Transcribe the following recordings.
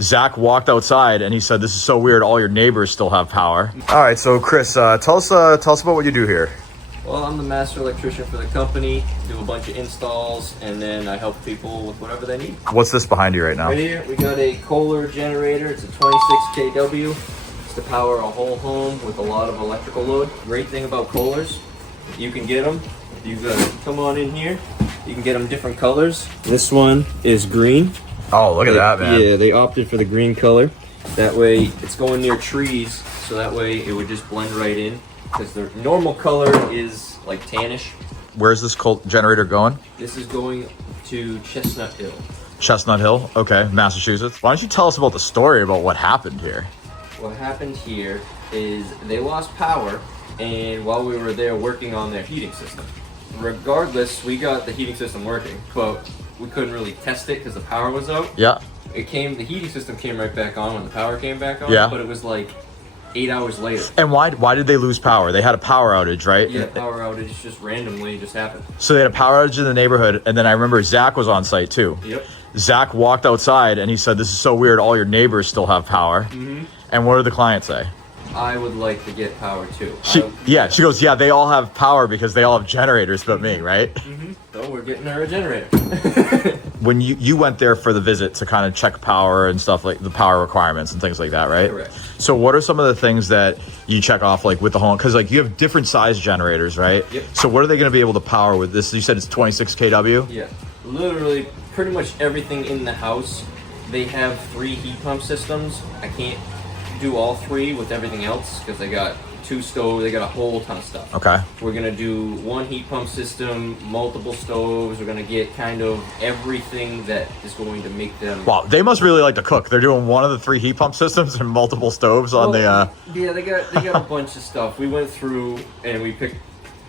Zach walked outside and he said, "This is so weird. All your neighbors still have power." All right, so Chris, tell us about what you do here. Well, I'm the Master Electrician for the company. Do a bunch of installs, and then I help people with whatever they need. What's this behind you right now? Right here, we got a Kohler generator. It's a 26 kW. It's to power a whole home with a lot of electrical load. Great thing about Kohlers, you can get them. You gotta come on in here. You can get them different colors. This one is green. Oh, look at that, man. Yeah, they opted for the green color. That way, it's going near trees, so that way it would just blend right in. Because the normal color is like tannish. Where's this generator going? This is going to Chestnut Hill. Chestnut Hill, okay, Massachusetts. Why don't you tell us about the story about what happened here? What happened here is they lost power, and while we were there working on their heating system. Regardless, we got the heating system working, but we couldn't really test it because the power was out. Yeah. The heating system came right back on when the power came back on. Yeah. But it was like 8 hours later. And why did they lose power? They had a power outage, right? Yeah, power outage just randomly just happened. So they had a power outage in the neighborhood, and then I remember Zach was on site too. Yep. Zach walked outside and he said, "This is so weird. All your neighbors still have power." Mm-hmm. And what did the client say? I would like to get power too. She goes, "Yeah, they all have power because they all have generators but me," right? Mm-hmm. So we're getting her a generator. When you went there for the visit to kind of check power and stuff, like the power requirements and things like that, right? Correct. So what are some of the things that you check off like with the home? Because like you have different size generators, right? Yep. So what are they going to be able to power with this? You said it's 26 kW? Yeah, literally pretty much everything in the house. They have 3 heat pump systems. I can't do all 3 with everything else because they got 2 stoves, they got a whole ton of stuff. Okay. We're gonna do 1 heat pump system, multiple stoves. We're gonna get kind of everything that is going to make them. Wow, they must really like to cook. They're doing one of the 3 heat pump systems and multiple stoves on the. Yeah, they got a bunch of stuff. We went through and we picked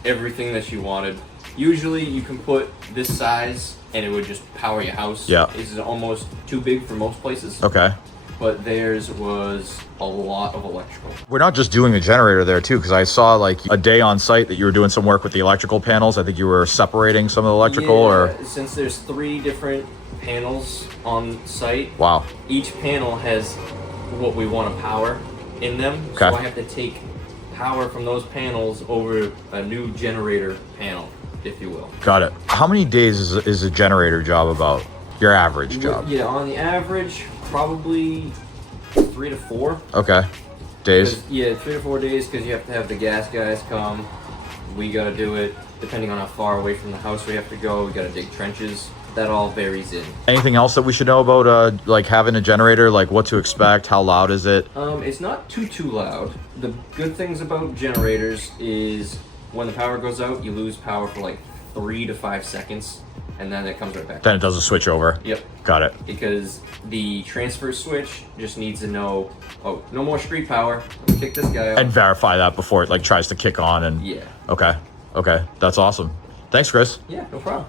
everything that you wanted. Usually, you can put this size and it would just power your house. Yeah. This is almost too big for most places. Okay. But theirs was a lot of electrical. We're not just doing a generator there too, because I saw like a day on site that you were doing some work with the electrical panels. I think you were separating some of the electrical, or since there's 3 different panels on site. Wow. Each panel has what we want to power in them. Okay. So I have to take power from those panels over a new generator panel, if you will. Got it. How many days is a generator job about? Your average job? Yeah, on the average, probably 3 to 4. Okay. Days? Yeah, 3 to 4 days because you have to have the gas guys come. We got to do it depending on how far away from the house we have to go. We got to dig trenches. That all varies in. Anything else that we should know about like having a generator, like what to expect, how loud is it? It's not too loud. The good things about generators is when the power goes out, you lose power for like 3 to 5 seconds, and then it comes right back. Then it does a switch over. Yep. Got it. Because the transfer switch just needs to know, oh, no more street power. Let me kick this guy out. And verify that before it like tries to kick on and. Yeah. Okay. That's awesome. Thanks, Chris. Yeah, no problem.